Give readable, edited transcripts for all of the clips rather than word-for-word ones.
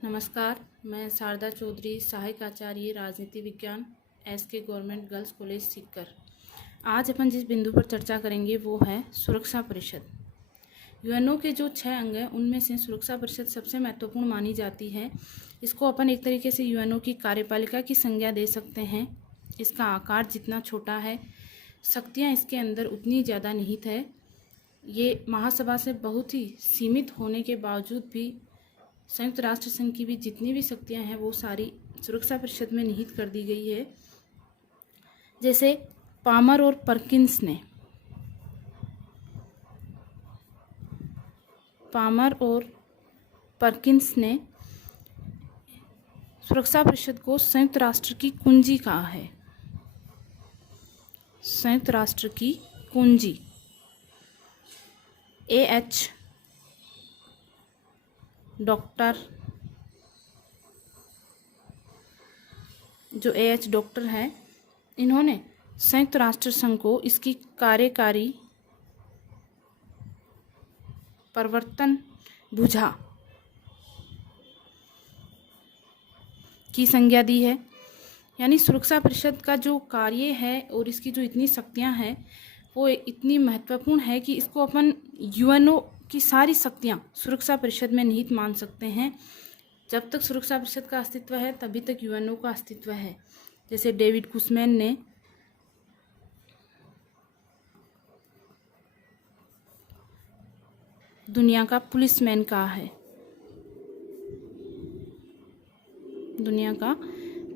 नमस्कार, मैं शारदा चौधरी, सहायक आचार्य राजनीति विज्ञान, SK government girls college Sikar. आज अपन जिस बिंदु पर चर्चा करेंगे वो है सुरक्षा परिषद। यूएनओ के जो 6 अंग हैं उनमें से सुरक्षा परिषद सबसे महत्वपूर्ण मानी जाती है। इसको अपन एक तरीके से यूएनओ की कार्यपालिका की संज्ञा दे सकते हैं। इसका आकार जितना छोटा है, शक्तियाँ इसके अंदर उतनी ज़्यादा निहित है। ये महासभा से बहुत ही सीमित होने के बावजूद भी संयुक्त राष्ट्र संघ की भी जितनी भी शक्तियां हैं वो सारी सुरक्षा परिषद में निहित कर दी गई है। जैसे पामर और पर्किंस ने सुरक्षा परिषद को संयुक्त राष्ट्र की कुंजी कहा है। संयुक्त राष्ट्र की कुंजी AH डॉक्टर है, इन्होंने संयुक्त राष्ट्र संघ को इसकी कार्यकारी प्रवर्तन भुजा की संज्ञा दी है। यानी सुरक्षा परिषद का जो कार्य है और इसकी जो इतनी शक्तियां हैं वो इतनी महत्वपूर्ण है कि इसको अपन यूएनओ की सारी शक्तियां सुरक्षा परिषद में निहित मान सकते हैं। जब तक सुरक्षा परिषद का अस्तित्व है तभी तक यूएनओ का अस्तित्व है। जैसे डेविड कुशमैन ने दुनिया का पुलिसमैन कहा है। दुनिया का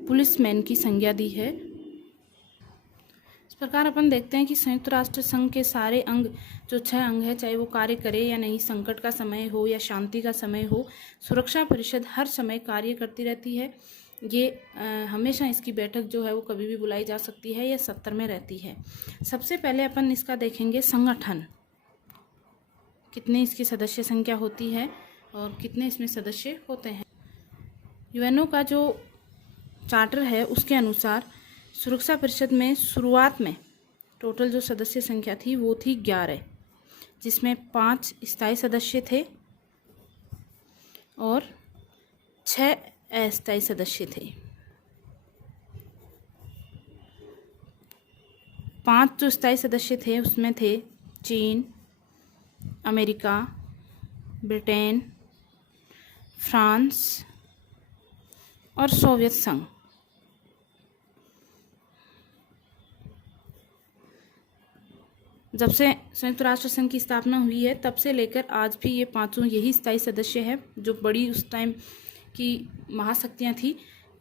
पुलिसमैन की संज्ञा दी है। इस प्रकार अपन देखते हैं कि संयुक्त राष्ट्र संघ के सारे अंग जो 6 अंग है, चाहे वो कार्य करे या नहीं, संकट का समय हो या शांति का समय हो, सुरक्षा परिषद हर समय कार्य करती रहती है। ये हमेशा इसकी बैठक जो है वो कभी भी बुलाई जा सकती है या सत्र में रहती है। सबसे पहले अपन इसका देखेंगे संगठन, कितने इसकी सदस्य संख्या होती है और कितने इसमें सदस्य होते हैं। यूएनओ का जो चार्टर है उसके अनुसार सुरक्षा परिषद में शुरुआत में टोटल जो सदस्य संख्या थी वो थी 11, जिसमें 5 स्थायी सदस्य थे और 6 अस्थायी सदस्य थे। 5 जो स्थायी सदस्य थे उसमें थे चीन, अमेरिका, ब्रिटेन, फ्रांस और सोवियत संघ। जब से संयुक्त राष्ट्र संघ की स्थापना हुई है तब से लेकर आज भी ये 5 यही स्थायी सदस्य हैं। जो बड़ी उस टाइम की महाशक्तियाँ थी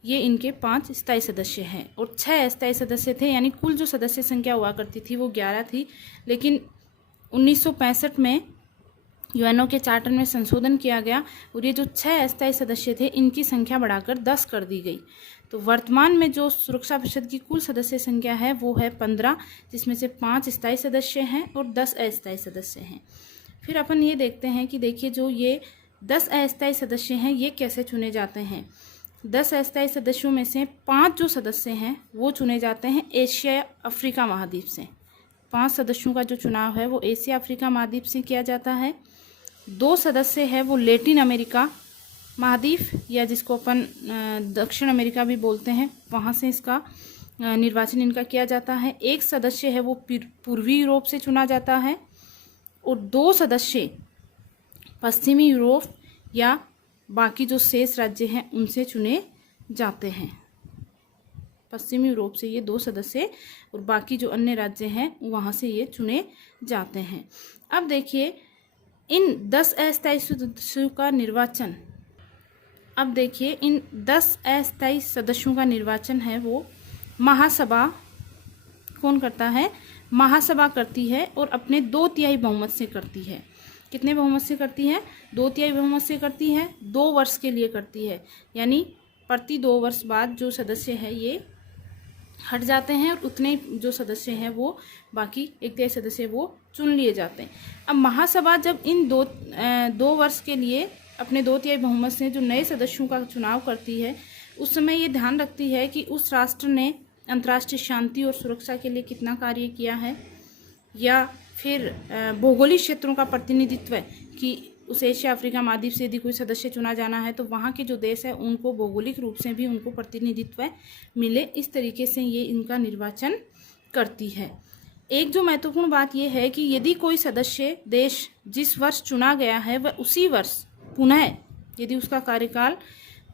ये इनके 5 स्थायी सदस्य हैं और 6 अस्थायी सदस्य थे। यानी कुल जो सदस्य संख्या हुआ करती थी वो 11 थी, लेकिन 1965 में यूएनओ के चार्टर में संशोधन किया गया और ये जो 6 अस्थायी सदस्य थे इनकी संख्या बढ़ाकर 10 कर दी गई। तो वर्तमान में जो सुरक्षा परिषद की कुल सदस्य संख्या है वो है 15, जिसमें से 5 स्थायी सदस्य हैं और 10 अस्थायी सदस्य हैं। फिर अपन ये देखते हैं कि देखिए जो ये 10 अस्थायी सदस्य हैं ये कैसे चुने जाते हैं। 10 अस्थायी सदस्यों में से 5 जो सदस्य हैं वो चुने जाते हैं एशिया अफ्रीका महाद्वीप से। 5 सदस्यों का जो चुनाव है वो एशिया अफ्रीका महाद्वीप से किया जाता है। 2 सदस्य है वो लैटिन अमेरिका महाद्वीप या जिसको अपन दक्षिण अमेरिका भी बोलते हैं, वहाँ से इसका निर्वाचन इनका किया जाता है। 1 सदस्य है वो पूर्वी यूरोप से चुना जाता है और 2 सदस्य पश्चिमी यूरोप या बाकी जो शेष राज्य हैं उनसे चुने जाते हैं। पश्चिमी यूरोप से ये 2 सदस्य और बाकी जो अन्य राज्य हैं वहाँ से ये चुने जाते हैं। अब देखिए इन 10 अस्थायी सदस्यों का निर्वाचन, है वो महासभा कौन करता है? महासभा करती है और अपने 2/3 बहुमत से करती है। कितने बहुमत से करती है? 2/3 बहुमत से करती है। 2 वर्ष के लिए करती है, यानी प्रति 2 वर्ष बाद जो सदस्य है ये हट जाते हैं और उतने जो सदस्य हैं वो बाकी 1/3 सदस्य वो चुन लिए जाते हैं। अब महासभा जब इन 2 वर्ष के लिए अपने 2/3 बहुमत से जो नए सदस्यों का चुनाव करती है उस समय ये ध्यान रखती है कि उस राष्ट्र ने अंतर्राष्ट्रीय शांति और सुरक्षा के लिए कितना कार्य किया है, या फिर भौगोलिक क्षेत्रों का प्रतिनिधित्व कि उस एशिया अफ्रीका महाद्वीप से यदि कोई सदस्य चुना जाना है तो वहाँ के जो देश है उनको भौगोलिक रूप से भी उनको प्रतिनिधित्व मिले, इस तरीके से ये इनका निर्वाचन करती है। एक जो महत्वपूर्ण बात यह है कि यदि कोई सदस्य देश जिस वर्ष चुना गया है वह उसी वर्ष पुनः, यदि उसका कार्यकाल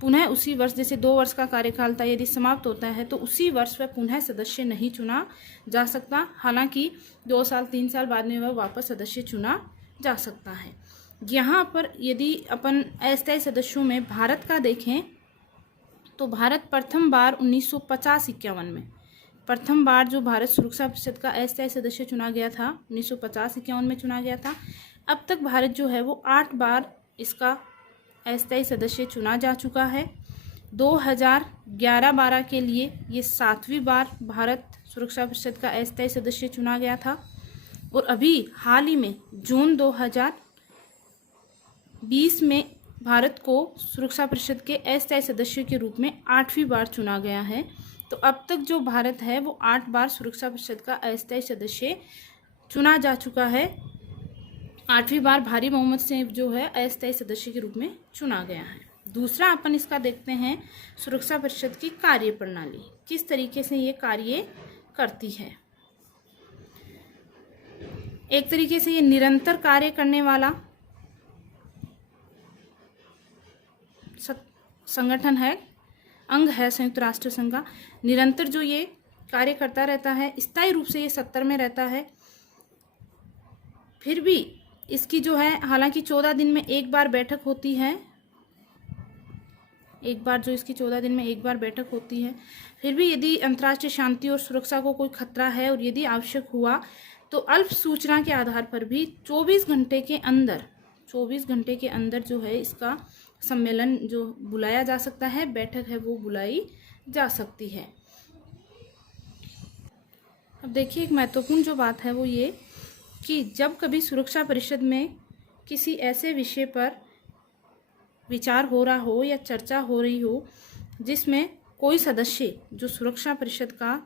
पुनः उसी वर्ष, जैसे 2 वर्ष का कार्यकाल था, यदि समाप्त होता है तो उसी वर्ष वह पुनः सदस्य नहीं चुना जा सकता। हालांकि 2 साल 3 साल बाद में वह वापस सदस्य चुना जा सकता है। यहाँ पर यदि अपन अस्थायी सदस्यों में भारत का देखें तो भारत प्रथम बार 1950-51 में, प्रथम बार जो भारत सुरक्षा परिषद का अस्थायी सदस्य चुना गया था 1950-51 में चुना गया था। अब तक भारत जो है वो 8 बार इसका अस्थायी सदस्य चुना जा चुका है। 2011-12 के लिए ये 7वीं बार भारत सुरक्षा परिषद का अस्थायी सदस्य चुना गया था और अभी हाल ही में जून 2020 में भारत को सुरक्षा परिषद के अस्थायी सदस्य के रूप में 8वीं बार चुना गया है। तो अब तक जो भारत है वो 8 बार सुरक्षा परिषद का अस्थायी सदस्य चुना जा चुका है। 8वीं बार भारी बहुमत से जो है अस्थायी सदस्य के रूप में चुना गया है। दूसरा अपन इसका देखते हैं सुरक्षा परिषद की कार्य प्रणाली, किस तरीके से ये कार्य करती है। एक तरीके से ये निरंतर कार्य करने वाला संगठन है, अंग है संयुक्त राष्ट्र संघ का। निरंतर जो ये कार्य करता रहता है, स्थायी रूप से ये 70 में रहता है। फिर भी इसकी जो है, हालांकि 14 दिन में एक बार बैठक होती है, एक बार जो इसकी 14 दिन में एक बार बैठक होती है। फिर भी यदि अंतर्राष्ट्रीय शांति और सुरक्षा को कोई खतरा है और यदि आवश्यक हुआ तो अल्प सूचना के आधार पर भी 24 घंटे के अंदर जो है इसका सम्मेलन जो बुलाया जा सकता है, बैठक है वो बुलाई जा सकती है। अब देखिए एक महत्वपूर्ण जो बात है वो ये कि जब कभी सुरक्षा परिषद में किसी ऐसे विषय पर विचार हो रहा हो या चर्चा हो रही हो जिसमें कोई सदस्य जो सुरक्षा परिषद का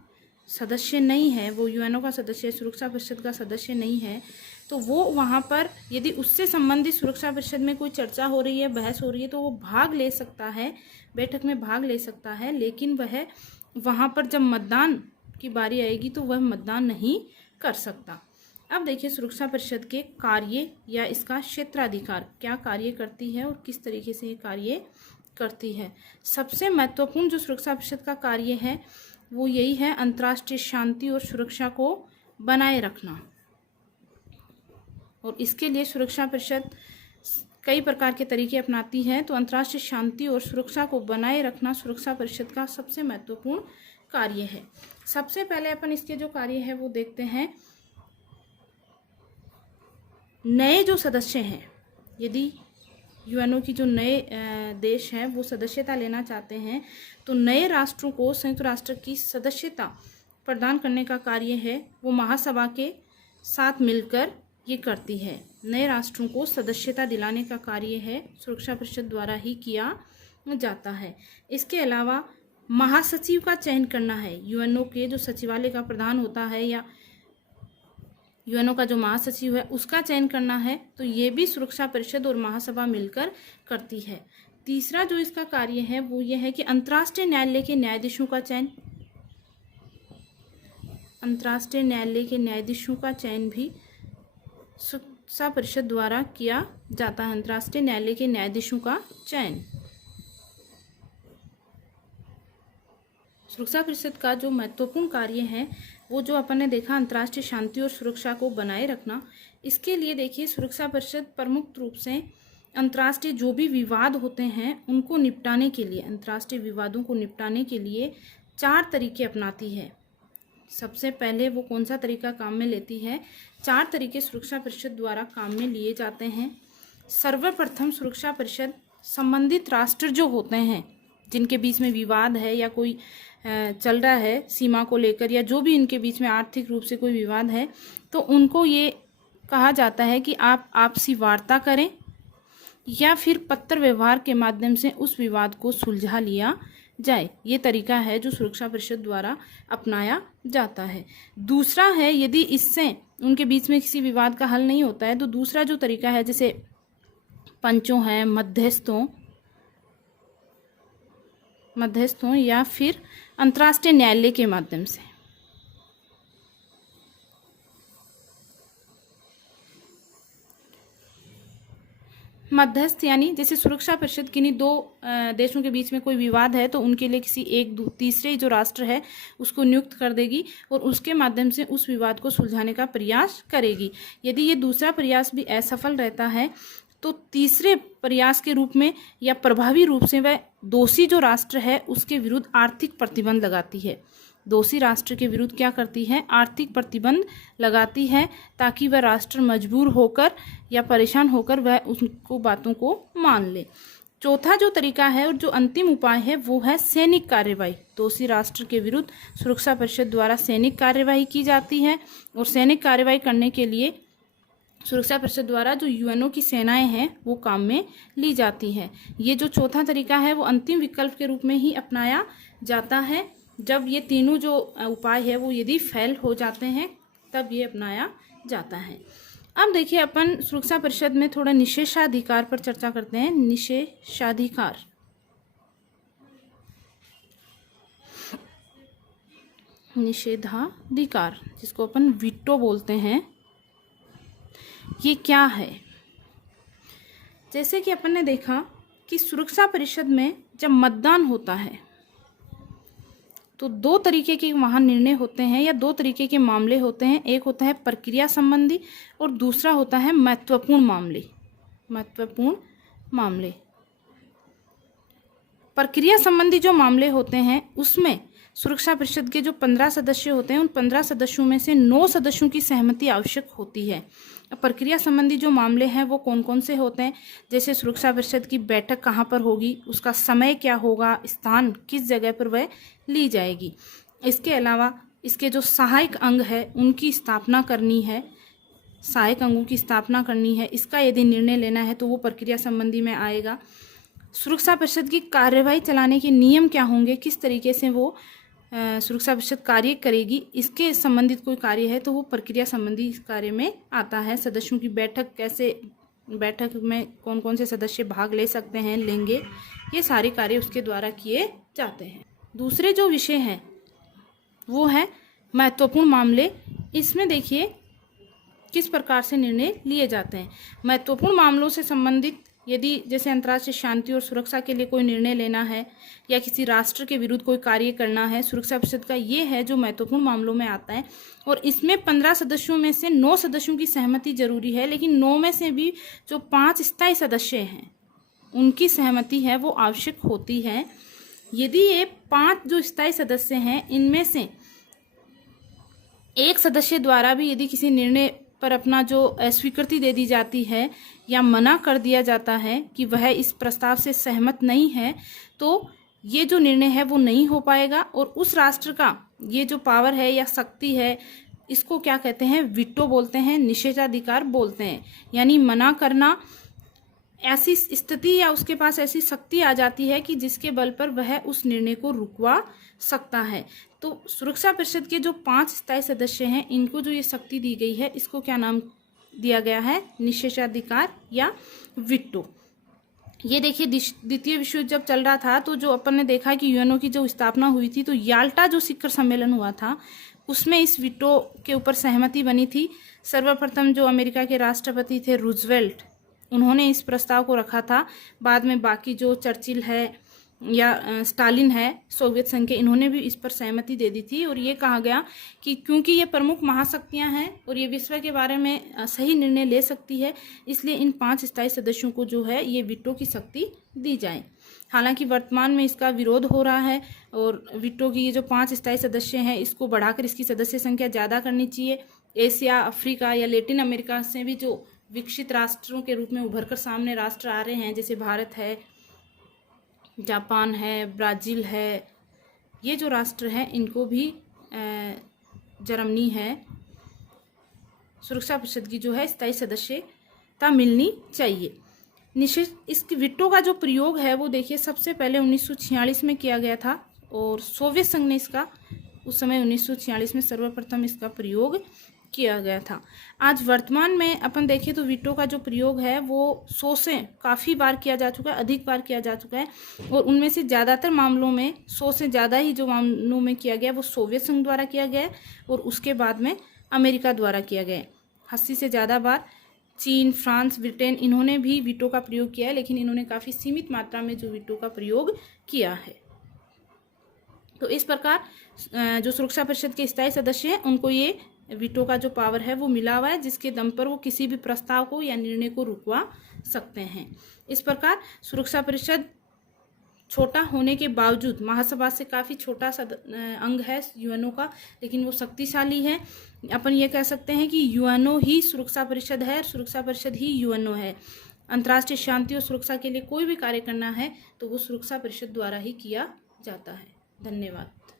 सदस्य नहीं है, वो यूएनओ का सदस्य, सुरक्षा परिषद का सदस्य नहीं है, तो वो वहाँ पर यदि उससे संबंधित सुरक्षा परिषद में कोई चर्चा हो रही है, बहस हो रही है, तो वो भाग ले सकता है, बैठक में भाग ले सकता है। लेकिन वह वहाँ पर जब मतदान की बारी आएगी तो वह मतदान नहीं कर सकता। अब देखिए सुरक्षा परिषद के कार्य या इसका क्षेत्राधिकार क्या कार्य करती है और किस तरीके से ये कार्य करती है। सबसे महत्वपूर्ण जो सुरक्षा परिषद का कार्य है वो यही है अंतर्राष्ट्रीय शांति और सुरक्षा को बनाए रखना। और इसके लिए सुरक्षा परिषद कई प्रकार के तरीके अपनाती है। तो अंतर्राष्ट्रीय शांति और सुरक्षा को बनाए रखना सुरक्षा परिषद का सबसे महत्वपूर्ण कार्य है। सबसे पहले अपन इसके जो कार्य है वो देखते हैं। नए जो सदस्य हैं, यदि यूएनओ की जो नए देश हैं वो सदस्यता लेना चाहते हैं तो नए राष्ट्रों को संयुक्त राष्ट्र की सदस्यता प्रदान करने का कार्य है वो महासभा के साथ मिलकर ये करती है। नए राष्ट्रों को सदस्यता दिलाने का कार्य है सुरक्षा परिषद द्वारा ही किया जाता है। इसके अलावा महासचिव का चयन करना है। यूएनओ के जो सचिवालय का प्रधान होता है या यूएनओ का जो महासचिव है उसका चयन करना है, तो ये भी सुरक्षा परिषद और महासभा मिलकर करती है। तीसरा जो इसका कार्य है वो ये है कि अंतर्राष्ट्रीय न्यायालय के न्यायाधीशों का चयन, अंतर्राष्ट्रीय न्यायालय के न्यायाधीशों का चयन भी सुरक्षा परिषद द्वारा किया जाता है। अंतर्राष्ट्रीय न्यायालय के न्यायाधीशों का चयन सुरक्षा परिषद का जो महत्वपूर्ण कार्य है वो जो अपन ने देखा अंतर्राष्ट्रीय शांति और सुरक्षा को बनाए रखना। इसके लिए देखिए सुरक्षा परिषद प्रमुख रूप से अंतर्राष्ट्रीय जो भी विवाद होते हैं उनको निपटाने के लिए, अंतर्राष्ट्रीय विवादों को निपटाने के लिए 4 तरीके अपनाती है। सबसे पहले वो कौन सा तरीका काम में लेती है? 4 तरीके सुरक्षा परिषद द्वारा काम में लिए जाते हैं। सर्वप्रथम सुरक्षा परिषद संबंधित राष्ट्र जो होते हैं जिनके बीच में विवाद है या कोई चल रहा है सीमा को लेकर, या जो भी इनके बीच में आर्थिक रूप से कोई विवाद है, तो उनको ये कहा जाता है कि आप आपसी वार्ता करें या फिर पत्र व्यवहार के माध्यम से उस विवाद को सुलझा लिया जाए। ये तरीका है जो सुरक्षा परिषद द्वारा अपनाया जाता है। दूसरा है यदि इससे उनके बीच में किसी विवाद का हल नहीं होता है तो दूसरा जो तरीका है, जैसे पंचों हैं, मध्यस्थों या फिर अंतर्राष्ट्रीय न्यायालय के माध्यम से। मध्यस्थ यानी जैसे सुरक्षा परिषद किन्हीं दो देशों के बीच में कोई विवाद है तो उनके लिए किसी तीसरे जो राष्ट्र है उसको नियुक्त कर देगी और उसके माध्यम से उस विवाद को सुलझाने का प्रयास करेगी। यदि ये दूसरा प्रयास भी असफल रहता है तो तीसरे प्रयास के रूप में या प्रभावी रूप से वह दोषी जो राष्ट्र है उसके विरुद्ध आर्थिक प्रतिबंध लगाती है। दोषी राष्ट्र के विरुद्ध क्या करती है? आर्थिक प्रतिबंध लगाती है ताकि वह राष्ट्र मजबूर होकर या परेशान होकर वह उनको बातों को मान ले। चौथा जो तरीका है और जो अंतिम उपाय है वो है सैनिक कार्यवाही। दोषी राष्ट्र के विरुद्ध सुरक्षा परिषद द्वारा सैनिक कार्यवाही की जाती है और सैनिक कार्यवाही करने के लिए सुरक्षा परिषद द्वारा जो यूएनओ की सेनाएं हैं वो काम में ली जाती हैं। ये जो चौथा तरीका है वो अंतिम विकल्प के रूप में ही अपनाया जाता है। जब ये तीनों जो उपाय है वो यदि फेल हो जाते हैं तब ये अपनाया जाता है। अब देखिए अपन सुरक्षा परिषद में थोड़ा निषेधाधिकार पर चर्चा करते हैं। निषेधाधिकार, निषेधाधिकार जिसको अपन वीटो बोलते हैं, ये क्या है? जैसे कि अपन ने देखा कि सुरक्षा परिषद में जब मतदान होता है तो दो तरीके के वहाँ निर्णय होते हैं या दो तरीके के मामले होते हैं। एक होता है प्रक्रिया संबंधी और दूसरा होता है महत्वपूर्ण मामले। महत्वपूर्ण मामले, प्रक्रिया संबंधी जो मामले होते हैं उसमें सुरक्षा परिषद के जो 15 सदस्य होते हैं उन 15 सदस्यों में से 9 सदस्यों की सहमति आवश्यक होती है। प्रक्रिया संबंधी जो मामले हैं वो कौन कौन से होते हैं? जैसे सुरक्षा परिषद की बैठक कहाँ पर होगी, उसका समय क्या होगा, स्थान किस जगह पर वह ली जाएगी। इसके अलावा इसके जो सहायक अंग है उनकी स्थापना करनी है, सहायक अंगों की स्थापना करनी है। इसका यदि निर्णय लेना है तो वो प्रक्रिया संबंधी में आएगा। सुरक्षा परिषद की कार्यवाही चलाने के नियम क्या होंगे, किस तरीके से वो सुरक्षा परिषद कार्य करेगी, इसके संबंधित कोई कार्य है तो वो प्रक्रिया संबंधी कार्य में आता है। सदस्यों की बैठक कैसे, बैठक में कौन कौन से सदस्य भाग ले सकते हैं, लेंगे, ये सारे कार्य उसके द्वारा किए जाते हैं। दूसरे जो विषय हैं वो है महत्वपूर्ण मामले। इसमें देखिए किस प्रकार से निर्णय लिए जाते हैं। महत्वपूर्ण मामलों से संबंधित यदि जैसे अंतर्राष्ट्रीय शांति और सुरक्षा के लिए कोई निर्णय लेना है या किसी राष्ट्र के विरुद्ध कोई कार्य करना है, सुरक्षा परिषद का ये है जो महत्वपूर्ण मामलों में आता है। और इसमें 15 सदस्यों में से 9 सदस्यों की सहमति जरूरी है, लेकिन 9 में से भी जो 5 स्थायी सदस्य हैं उनकी सहमति है वो आवश्यक होती है। यदि ये 5 जो स्थायी सदस्य हैं इनमें से एक सदस्य द्वारा भी यदि किसी निर्णय पर अपना जो अस्वीकृति दे दी जाती है या मना कर दिया जाता है कि वह इस प्रस्ताव से सहमत नहीं है, तो ये जो निर्णय है वो नहीं हो पाएगा। और उस राष्ट्र का ये जो पावर है या शक्ति है इसको क्या कहते हैं? वीटो बोलते हैं, निषेधाधिकार बोलते हैं। यानी मना करना, ऐसी स्थिति या उसके पास ऐसी शक्ति आ जाती है कि जिसके बल पर वह उस निर्णय को रुकवा सकता है। तो सुरक्षा परिषद के जो 5 स्थायी सदस्य हैं इनको जो ये शक्ति दी गई है इसको क्या नाम दिया गया है? निषेधाधिकार या वीटो। ये देखिए द्वितीय विश्व युद्ध जब चल रहा था तो जो अपन ने देखा कि यूएनओ की जो स्थापना हुई थी तो याल्टा जो शिखर सम्मेलन हुआ था उसमें इस वीटो के ऊपर सहमति बनी थी। सर्वप्रथम जो अमेरिका के राष्ट्रपति थे रूजवेल्ट, उन्होंने इस प्रस्ताव को रखा था। बाद में बाकी जो चर्चिल है या स्टालिन है सोवियत संघ के, इन्होंने भी इस पर सहमति दे दी थी। और ये कहा गया कि क्योंकि ये प्रमुख महाशक्तियां हैं और ये विश्व के बारे में सही निर्णय ले सकती है, इसलिए इन 5 स्थायी सदस्यों को जो है ये वीटो की शक्ति दी जाए। हालांकि वर्तमान में इसका विरोध हो रहा है और वीटो की ये जो 5 स्थायी सदस्य हैं इसको बढ़ाकर इसकी सदस्य संख्या ज़्यादा करनी चाहिए। एशिया, अफ्रीका या लैटिन अमेरिका से भी जो विकसित राष्ट्रों के रूप में उभर कर सामने राष्ट्र आ रहे हैं, जैसे भारत है, जापान है, ब्राज़ील है, ये जो राष्ट्र हैं इनको भी जर्मनी है, सुरक्षा परिषद की जो है स्थायी सदस्यता मिलनी चाहिए। इस वीटो का जो प्रयोग है वो देखिए सबसे पहले 1946 में किया गया था और सोवियत संघ ने इसका उस समय 1946 में सर्वप्रथम इसका प्रयोग किया गया था। आज वर्तमान में अपन देखें तो वीटो का जो प्रयोग है वो 100 से काफ़ी बार किया जा चुका है, अधिक बार किया जा चुका है, और उनमें से ज़्यादातर मामलों में 100 से ज़्यादा ही जो मामलों में किया गया वो सोवियत संघ द्वारा किया गया है, और उसके बाद में अमेरिका द्वारा किया गया है। 80 से ज़्यादा बार चीन, फ्रांस, ब्रिटेन, इन्होंने भी वीटो का प्रयोग किया है, लेकिन इन्होंने काफ़ी सीमित मात्रा में जो वीटो का प्रयोग किया है। तो इस प्रकार जो सुरक्षा परिषद के स्थायी सदस्य हैं उनको ये वीटो का जो पावर है वो मिला हुआ है, जिसके दम पर वो किसी भी प्रस्ताव को या निर्णय को रुकवा सकते हैं। इस प्रकार सुरक्षा परिषद छोटा होने के बावजूद महासभा से काफ़ी छोटा अंग है यूएनओ का, लेकिन वो शक्तिशाली है। अपन ये कह सकते हैं कि यूएनओ ही सुरक्षा परिषद है, सुरक्षा परिषद ही यूएनओ है। अंतर्राष्ट्रीय शांति और सुरक्षा के लिए कोई भी कार्य करना है तो वो सुरक्षा परिषद द्वारा ही किया जाता है। धन्यवाद।